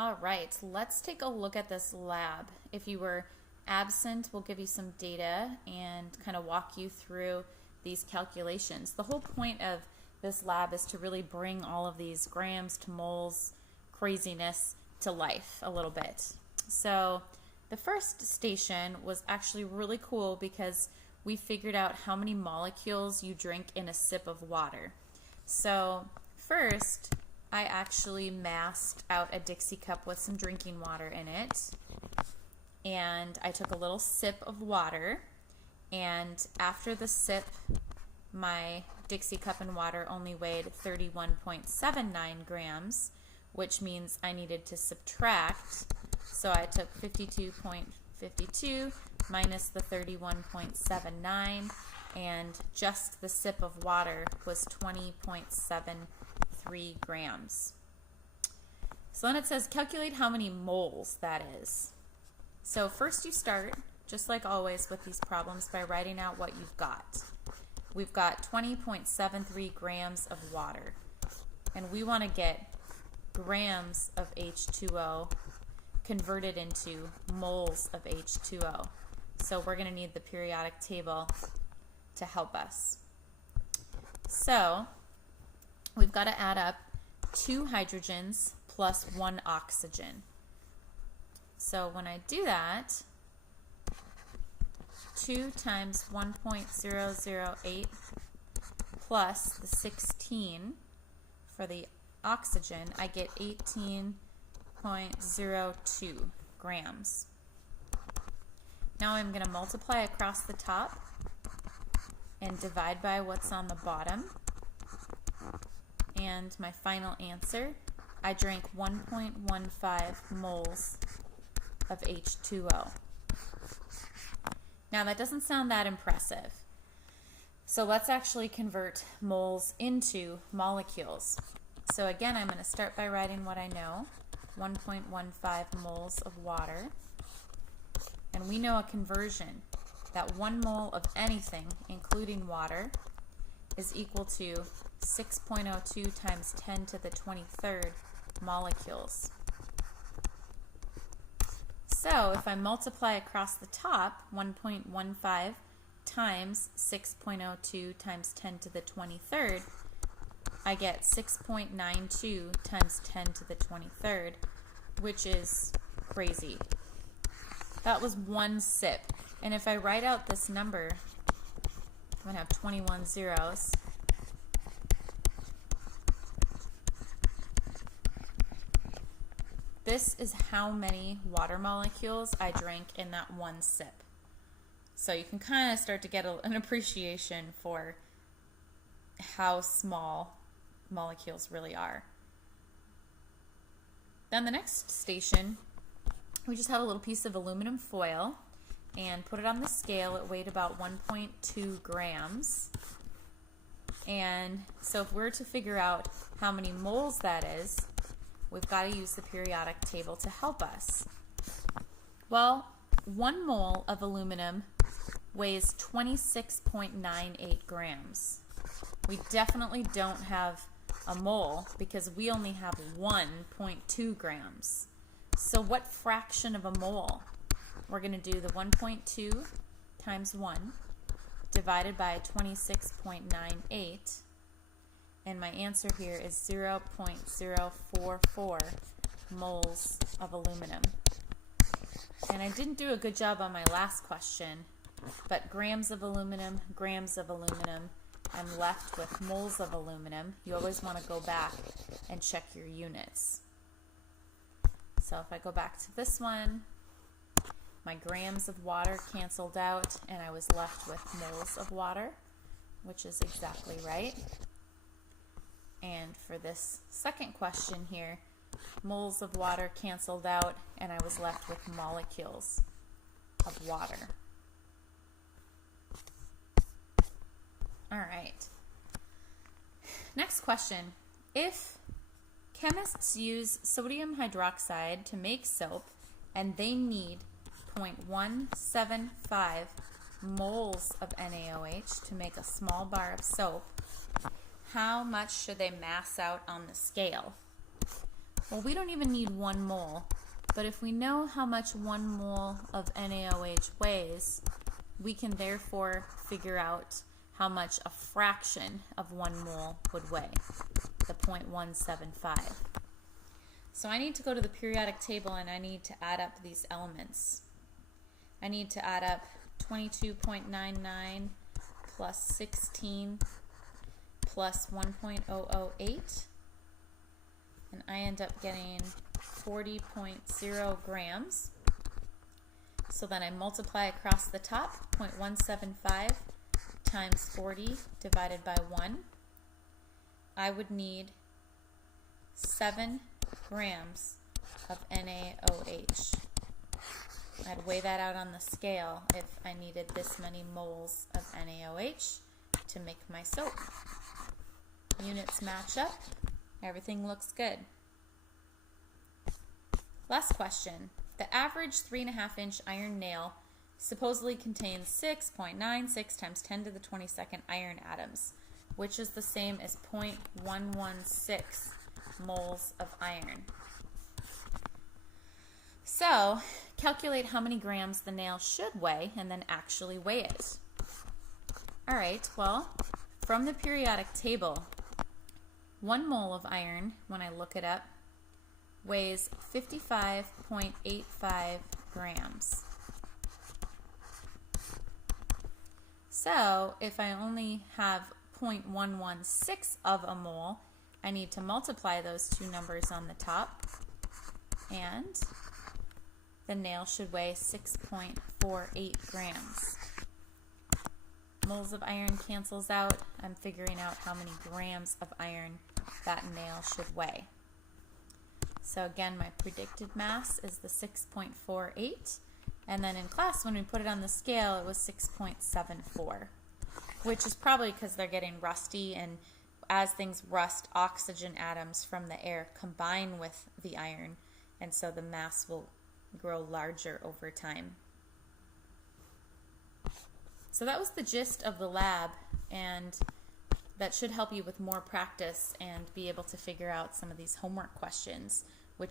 All right, let's take a look at this lab. If you were absent, we'll give you some data and kind of walk you through these calculations. The whole point of this lab is to really bring all of these grams to moles craziness to life a little bit. So the first station was actually really cool because we figured out how many molecules you drink in a sip of water. So first, I actually masked out a Dixie cup with some drinking water in it, and I took a little sip of water, and after the sip, my Dixie cup and water only weighed 31.79 grams, which means I needed to subtract. So I took 52.52 minus the 31.79, and just the sip of water was 20.73 grams. So then it says calculate how many moles that is. So first you start, just like always with these problems, by writing out what you've got. We've got 20.73 grams of water, and we want to get grams of H2O converted into moles of H2O. So we're going to need the periodic table to help us. So we've got to add up 2 hydrogens plus 1 oxygen. So when I do that, 2 times 1.008 plus the 16 for the oxygen, I get 18.02 grams. Now I'm going to multiply across the top and divide by what's on the bottom. And my final answer, I drank 1.15 moles of H2O. Now that doesn't sound that impressive. So let's actually convert moles into molecules. So again, I'm going to start by writing what I know, 1.15 moles of water. And we know a conversion, that 1 mole of anything, including water, is equal to 6.02 times 10 to the 23rd molecules. So if I multiply across the top, 1.15 times 6.02 times 10 to the 23rd, I get 6.92 times 10 to the 23rd, which is crazy. That was 1 sip. And if I write out this number, I'm going to have 21 zeros. This is how many water molecules I drank in that 1 sip. So you can kind of start to get an appreciation for how small molecules really are. Then the next station, we just had a little piece of aluminum foil and put it on the scale. It weighed about 1.2 grams. And so if we're to figure out how many moles that is, we've got to use the periodic table to help us. Well, 1 mole of aluminum weighs 26.98 grams. We definitely don't have a mole because we only have 1.2 grams. So what fraction of a mole? We're going to do the 1.2 times 1 divided by 26.98, and my answer here is 0.044 moles of aluminum. And I didn't do a good job on my last question, but grams of aluminum, I'm left with moles of aluminum. You always want to go back and check your units. So if I go back to this one, my grams of water canceled out and I was left with moles of water, which is exactly right. And for this second question here, moles of water canceled out and I was left with molecules of water. All right. Next question. If chemists use sodium hydroxide to make soap and they need 0.175 moles of NaOH to make a small bar of soap, how much should they mass out on the scale? Well, we don't even need 1 mole, but if we know how much 1 mole of NaOH weighs, we can therefore figure out how much a fraction of 1 mole would weigh, the 0.175. So I need to go to the periodic table and I need to add up these elements. I need to add up 22.99 plus 16 plus 1.008, and I end up getting 40.0 grams. So then I multiply across the top, 0.175 times 40 divided by 1. I would need 7 grams of NaOH. I'd weigh that out on the scale if I needed this many moles of NaOH to make my soap. Units match up. Everything looks good. Last question. The average 3.5-inch iron nail supposedly contains 6.96 times 10 to the 22nd iron atoms, which is the same as 0.116 moles of iron. So, calculate how many grams the nail should weigh and then actually weigh it. Alright, well, from the periodic table, 1 mole of iron, when I look it up, weighs 55.85 grams. So, if I only have 0.116 of a mole, I need to multiply those two numbers on the top, and the nail should weigh 6.48 grams. Moles of iron cancels out. I'm figuring out how many grams of iron that nail should weigh. So again, my predicted mass is the 6.48, and then in class when we put it on the scale it was 6.74, which is probably because they're getting rusty, and as things rust, oxygen atoms from the air combine with the iron, and so the mass will grow larger over time. So that was the gist of the lab, and that should help you with more practice and be able to figure out some of these homework questions.